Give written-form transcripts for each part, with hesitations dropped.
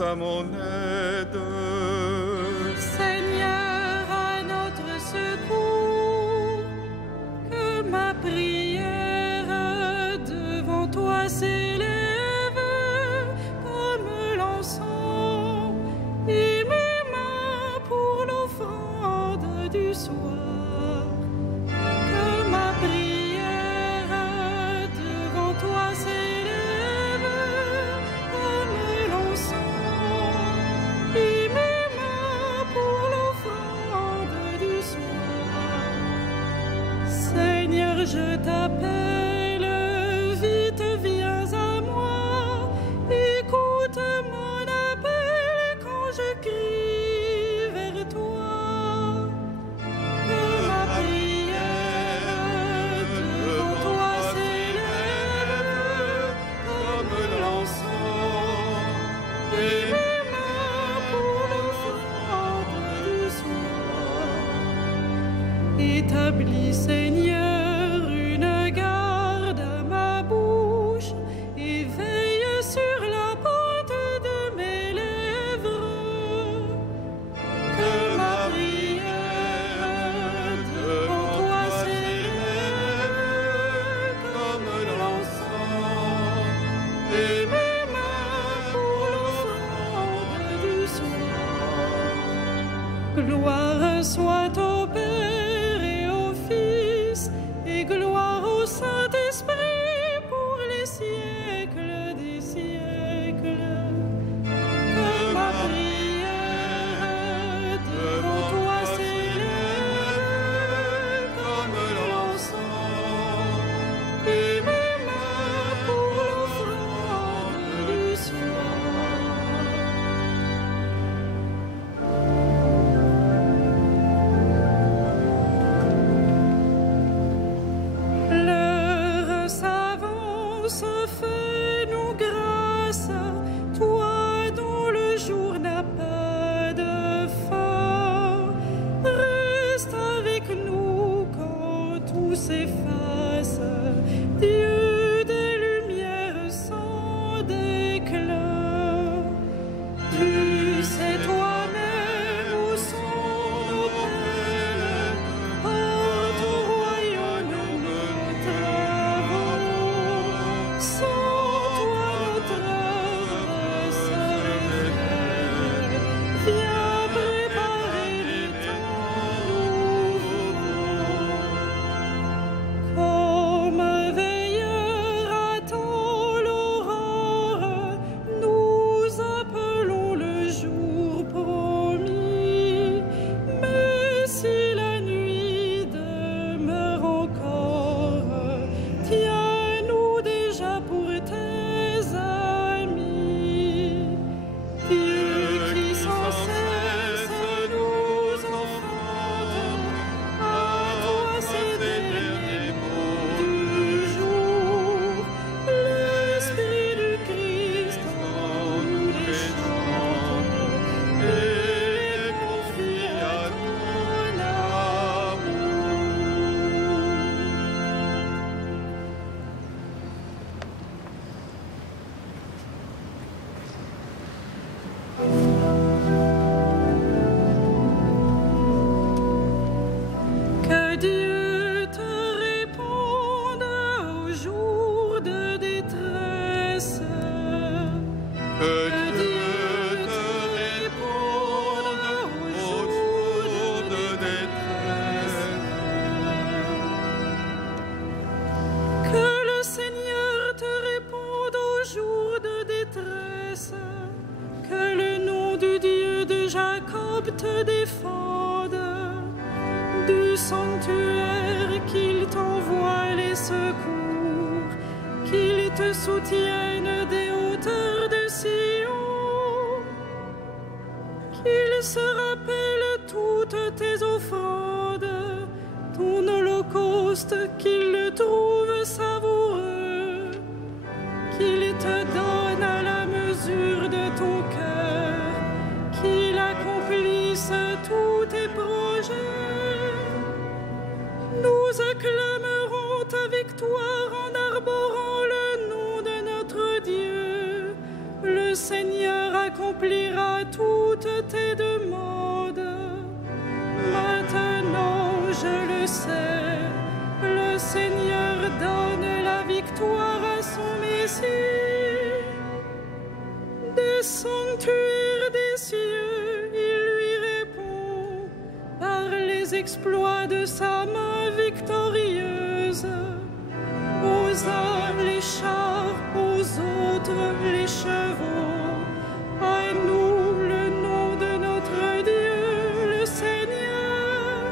à mon aide. Seigneur, à notre secours, que ma prière devant toi s'élève comme l'encens et mes mains pour l'offrande du soir. Que ma prière devant toi s'élève comme l'encens et mes mains pour l'offrande du soir. Seigneur, je t'appelle, vite viens à moi, écoute mon appel quand je crie vers toi. Que ma prière devant toi s'élève comme l'encens et mes mains pour l'offrande du soir. Établis, Seigneur, une garde à ma bouche et veille sur la porte de mes lèvres. Que ma prière devant toi s'élève comme l'encens et mes mains pour l'offrande du soir. Gloire soit au Père et au Fils et gloire au Saint-Esprit pour les siècles des siècles. Que ma prière devant toi s'élève comme l'encens et mes mains pour l'offrande du soir. L'heure s'avance, fais-nous grâce, toi dont le jour n'a pas de fin. Reste avec nous quand tout s'efface, Dieu des lumières sans déclin. Tu sais toi-même où sont nos peines, oh ton royaume nous travaux. Sans toi notre œuvre serait vaine. Viens préparer les temps nouveaux. Comme un veilleur attend l'aurore, nous appelons le jour promis. Mais si la nuit demeure encore, tiens-nous déjà pour tes amis. Dieu qui sans cesse nous enfante, à toi ces derniers mots du jour. L'Esprit du Christ en nous les chante et les confie à ton amour. Que Dieu te réponde au jour de détresse. Que Dieu te réponde au jour de détresse. Que le Seigneur te réponde au jour de détresse. Que le nom du Dieu de Jacob te défende. Du sanctuaire qu'il t'envoie les secours. Qu'il te soutienne des hauteurs de Sion. Qu'il se rappelle toutes tes offrandes, ton holocauste, qu'il le trouve savoureux, qu'il te donne à la mesure de ton cœur, qu'il accomplisse tous tes projets. Nous acclamerons ta victoire en arborant le nom de notre Dieu, le Seigneur accomplira toutes tes demandes. Maintenant, je le sais, le Seigneur donne la victoire à son Messie. Des sanctuaires des cieux, il lui répond par les exploits de sa main victorieuse. Aux uns les chars, aux autres les chevaux. À nous le nom de notre Dieu, le Seigneur.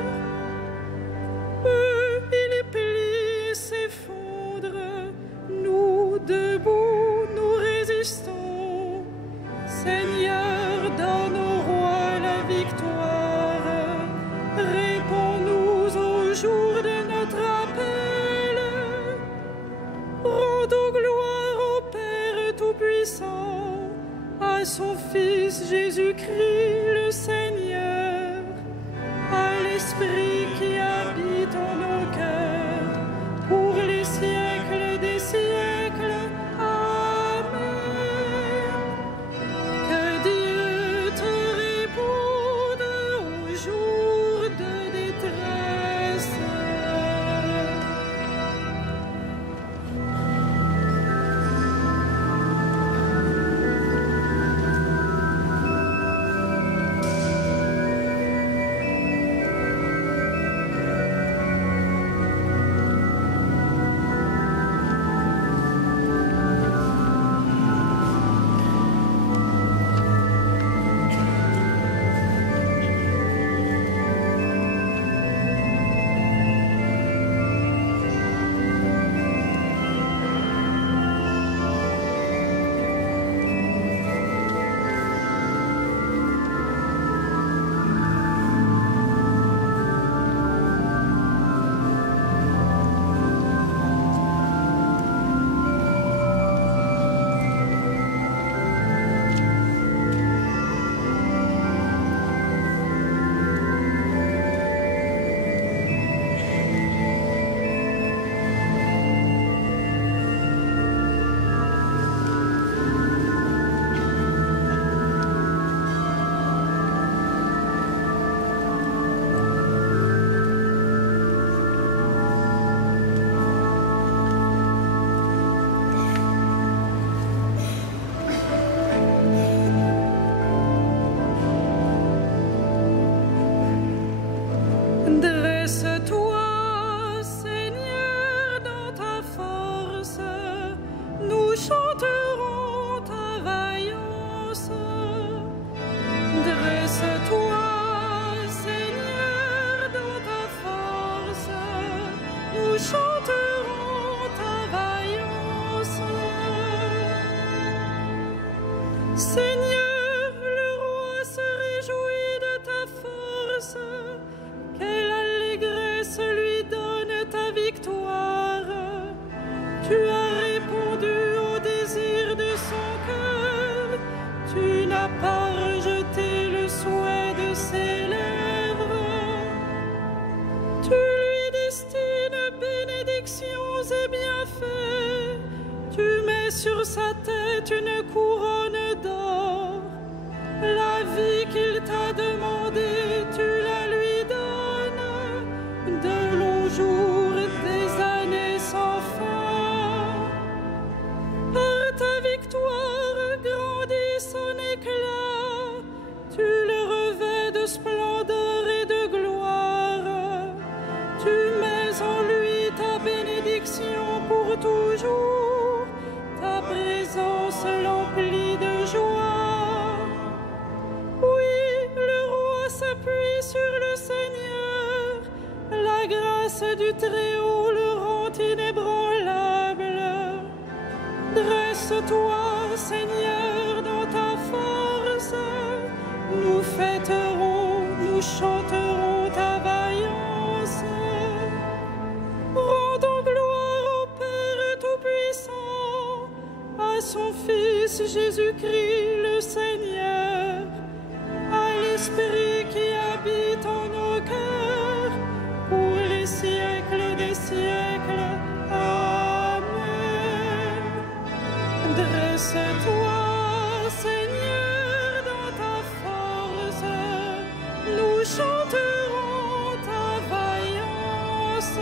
Eux, ils plient et s'effondrent. Nous, debout, nous résistons. Seigneur, donne au roi la victoire. Réponds-nous au jour de notre appel. Rendons gloire au Père Tout-Puissant, à son Fils Jésus-Christ le Seigneur, à l'Esprit qui habite en nos cœurs, pour les siècles des siècles. Amen. Que Dieu te réponde au jour de détresse. Dresse-toi, Seigneur, dans ta force, nous chanterons ta vaillance. Dresse-toi, Seigneur, dans ta force, nous chanterons ta vaillance. Seigneur, le roi se réjouit de ta force. Quelle allégresse lui donne ta victoire. Tu as répondu au désir de son cœur. Tu n'as pas rejeté le souhait de ses lèvres. Tu lui destines bénédictions et bienfaits. Tu mets sur sa tête une couronne d'or. La vie qu'il t'a demandée, tu la lui donnes. De longs jours, des années sans fin. Par ta victoire grandit son éclat. Tu le revêts de splendeur et de gloire. Tu mets en lui ta bénédiction pour toujours. Ta présence l'emplit de joie. Oui, le roi s'appuie sur le Seigneur. La grâce du Très-Haut le rend inébranlable. Dresse-toi, Seigneur, dans ta force. Nous fêterons, nous chanterons ta vaillance. Rendons gloire au Père Tout-Puissant, à son Fils Jésus-Christ le Seigneur, à l'Esprit qui habite en nos cœurs, pour les siècles des siècles. Amen. Dresse-toi, Seigneur. chanterons ta vaillance.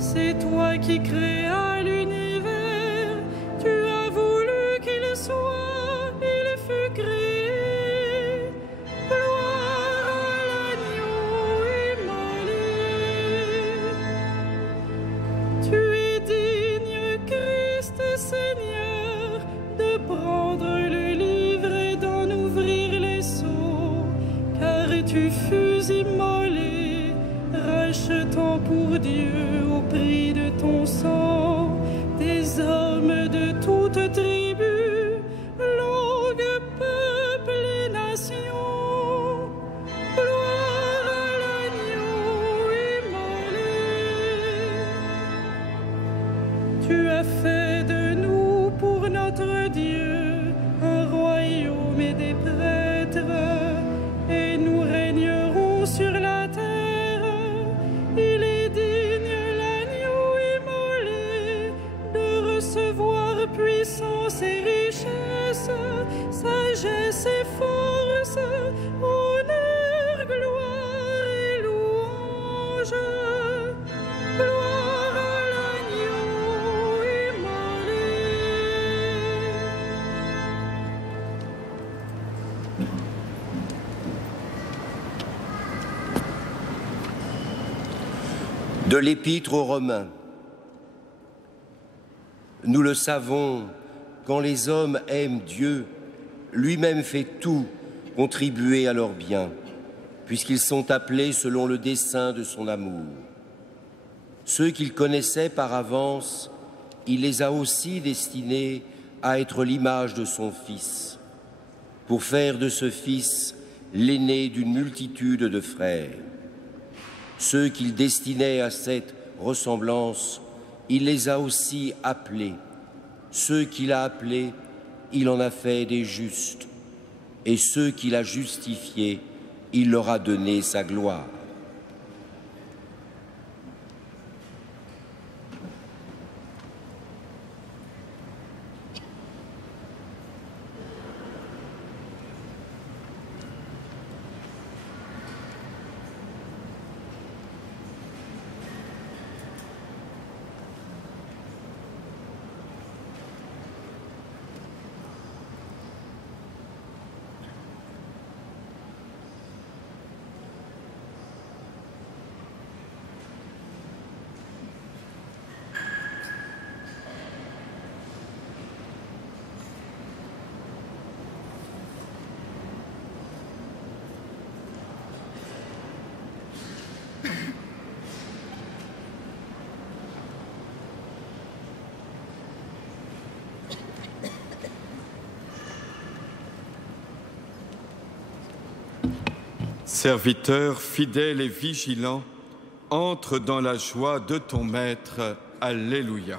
C'est toi qui créas l'univers, tu as voulu qu'il soit, il fut créé. Gloire à l'agneau immolé. Tu es digne, Christ Seigneur, de prendre le livre et d'en ouvrir les sceaux, car tu fus immolé, rachetant pour Dieu au prix de ton sang des hommes de toutes tribus, langues, peuples et nations. Gloire à l'agneau immolé. Tu as fait de nous pour notre Dieu un royaume et des prêtres, et nous régnerons sur la terre. Il est digne, l'agneau immolé, de recevoir puissance et richesse, sagesse et force, honneur, gloire et louange. Gloire à l'agneau immolé. De l'Épître aux Romains. Nous le savons, quand les hommes aiment Dieu, lui-même fait tout contribuer à leur bien, puisqu'ils sont appelés selon le dessein de son amour. Ceux qu'il connaissait par avance, il les a aussi destinés à être l'image de son Fils, pour faire de ce Fils l'aîné d'une multitude de frères. Ceux qu'il destinait à cette ressemblance, il les a aussi appelés. Ceux qu'il a appelés, il en a fait des justes. Et ceux qu'il a justifiés, il leur a donné sa gloire. Serviteur fidèle et vigilant, entre dans la joie de ton Maître. Alléluia.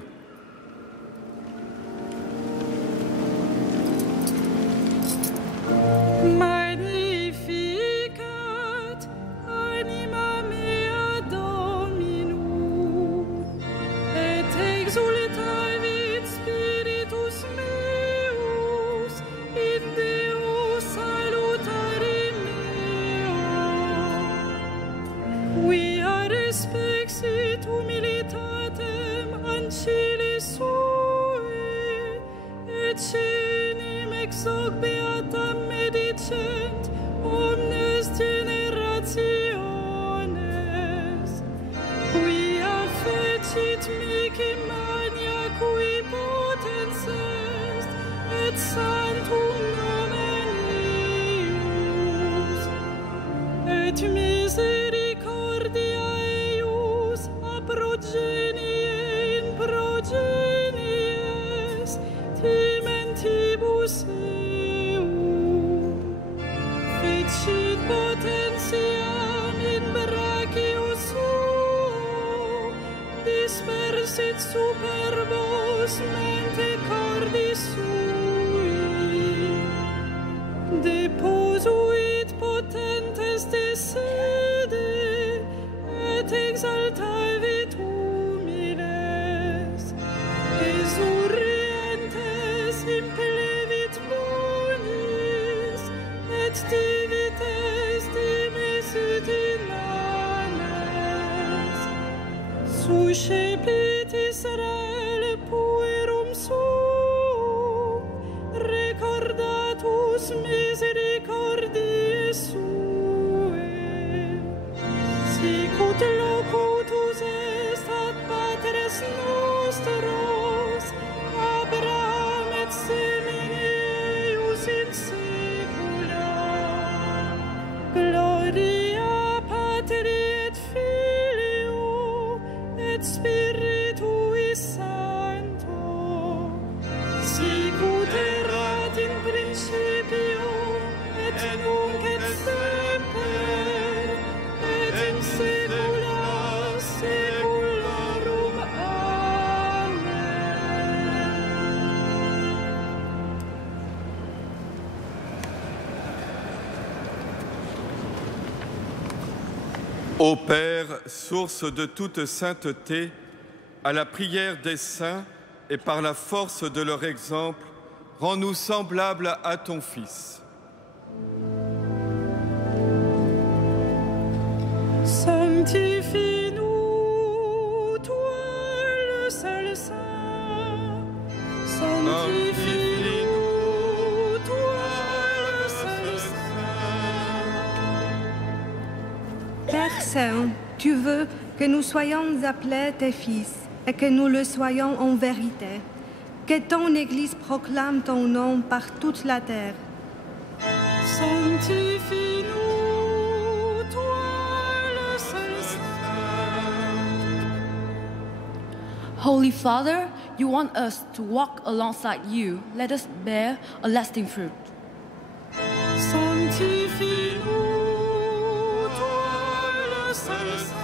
Magnificat anima mea Dominum, et exultavit spiritus meus in Deo salutare meo. Quia respexit humilitatem ancilli sui, et cenim ex hoc beatam medicent omnes generationes, quia fecit mihi mania cui potens est, et santum nomen eius, et misericordia eius a progenie in progenies timentibus eum, fecit potentiam in brachio suo, dispersit superbos mente cordis sui, deposuit potentes de sede, et exaltavit humiles, esurrientes implevit bonis, et divites dimisit in manes. Suscepit Israel puerum suum, recordatus misericordiae suae, sicut locutus est ad patres nostros, Abraham et semine eius in saecula. Gloria Patri et Filio et Spiritui Sancto, sicut erat in principio et nunc et semper et in saecula saeculorum. Amen. Ô Père, source de toute sainteté, à la prière des saints et par la force de leur exemple, rends-nous semblables à ton Fils. Sanctifie-nous, toi le seul saint. Sanctifie-nous, toi le seul saint. Père Saint, tu veux que nous soyons appelés tes fils et que nous le soyons en vérité. Que ton Église proclame ton nom par toute la terre. Sanctifie-nous, toi le seul saint. Holy Father, you want us to walk alongside you. Let us bear a lasting fruit. Sanctifie-nous, toi le seul saint.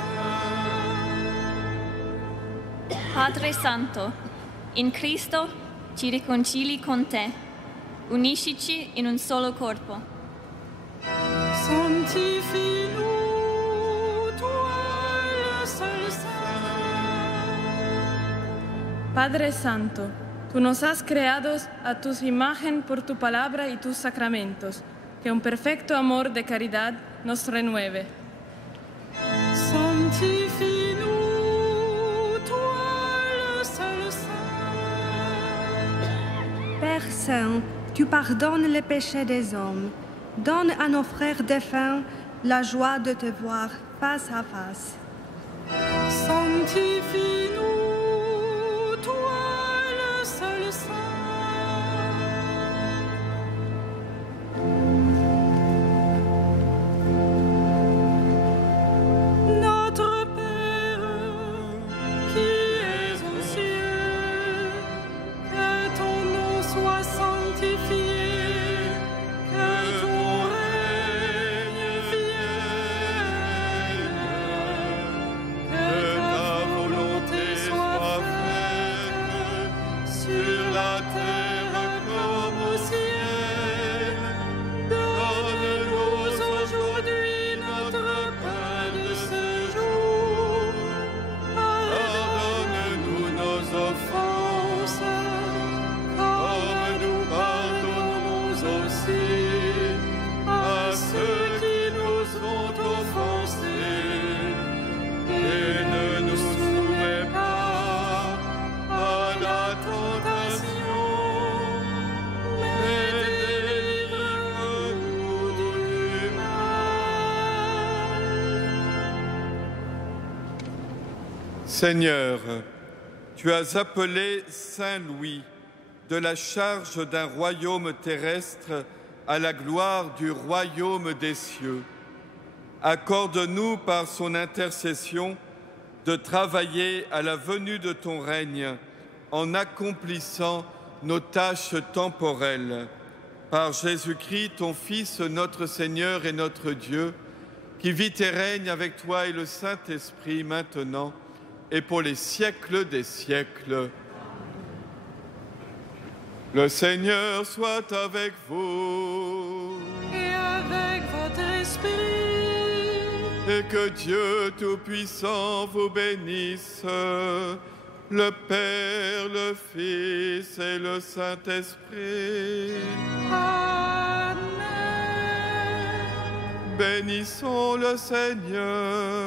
Padre Santo, in Cristo ci riconcili con te, uniscici in un solo corpo. Sanctifie-nous, toi le seul saint. Padre Santo, tú nos has creado a tu imagen por tu palabra y tus sacramentos, que un perfecto amor de caridad nos renueve. Sanctifie-nous, toi le seul saint. Père Saint, tu pardonnes les péchés des hommes. Donne à nos frères défunts la joie de te voir face à face. Sanctifie-nous, toi le seul saint. Notre Père, qui es aux cieux, que ton nom soit sanctifié, que ton règne vienne. la terre comme au ciel. Donne-nous aujourd'hui notre pain de ce jour. Pardonne-nous nos offenses, comme nous pardonnons aussi à ceux qui nous ont offensés. Et ne nous soumets pas à la tentation, mais délivre-nous du mal. Seigneur, tu as appelé Saint Louis de la charge d'un royaume terrestre à la gloire du royaume des cieux. Accorde-nous par son intercession de travailler à la venue de ton règne en accomplissant nos tâches temporelles. Par Jésus-Christ, ton Fils, notre Seigneur et notre Dieu, qui vit et règne avec toi et le Saint-Esprit maintenant et pour les siècles des siècles. Le Seigneur soit avec vous. Et avec votre esprit. Et que Dieu Tout-Puissant vous bénisse, le Père, le Fils et le Saint-Esprit. Amen. Bénissons le Seigneur.